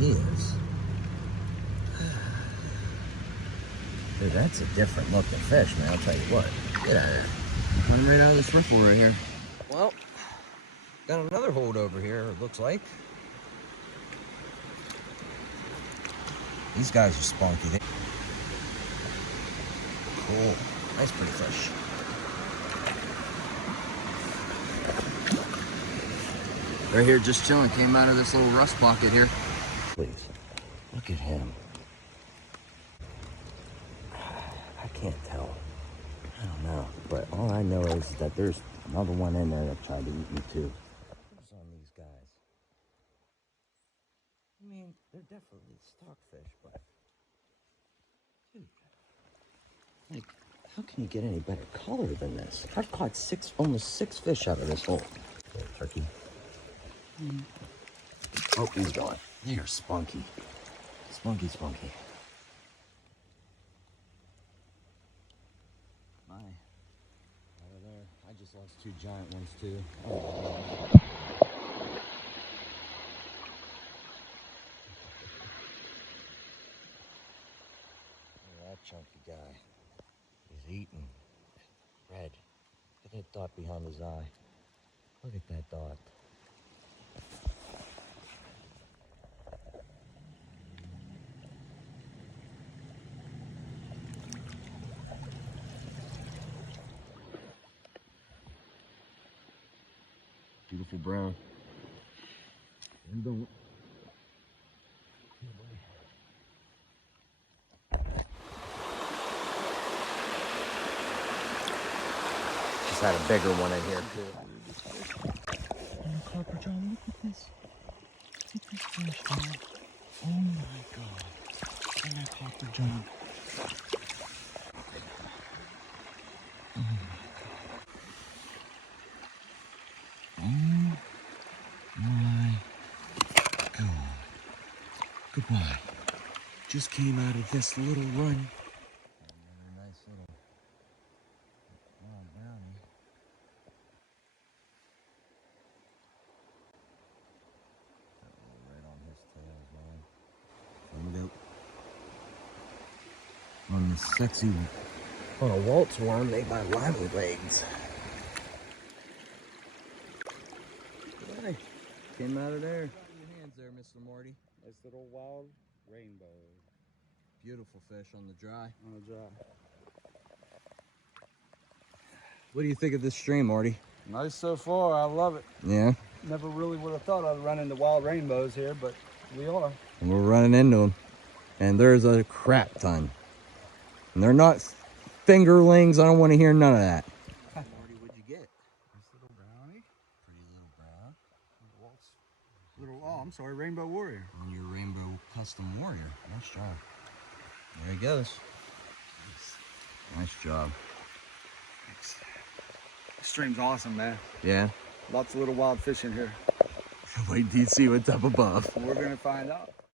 he is. Dude, that's a different looking fish, man. I'll tell you what. Get out of there. Running right out of this riffle right here. Well, got another hold over here, it looks like. These guys are spunky. Cool. Nice pretty fish. Right here, just chilling. Came out of this little rust pocket here. Please, look at him. I can't tell. I don't know. But all I know is that there's another one in there that tried to eat me too. What's on these guys? I mean, they're definitely stockfish, but dude, like, how can you get any better color than this? I've caught almost six fish out of this hole. Okay, turkey. Oh, he's going. They are spunky. Spunky, spunky. My. Out of there. I just lost two giant ones too. Oh. Look at that chunky guy. He's eating. Red. Look at that dot behind his eye. Look at that dot. Beautiful brown. And don't. Just had a bigger one in here too. Oh, Copper John, look at this. Look at this fish, man. Oh my God. Look at that Copper John. Oh my God. Goodbye. Just came out of this little run. Another nice little brownie. Right on his tail, man. There we go. On this sexy, on a waltz worm made by lively legs. Hi. Came out of there. Your hands there, Mr. Morty. Nice little wild rainbow. Beautiful fish on the dry. On the dry. What do you think of this stream, Morty? Nice so far. I love it. Yeah. Never really would have thought I'd run into wild rainbows here, but we are. And we're running into them. And there's a crap ton. And they're not fingerlings. I don't want to hear none of that. Morty, what'd you get? Nice little brownie. Pretty little brown. I'm sorry, Rainbow Warrior. On your Rainbow Custom Warrior. Nice job. There he goes. Nice job. Thanks. This stream's awesome, man. Yeah. Lots of little wild fish in here. Wait till you see what's up above. We're gonna find out.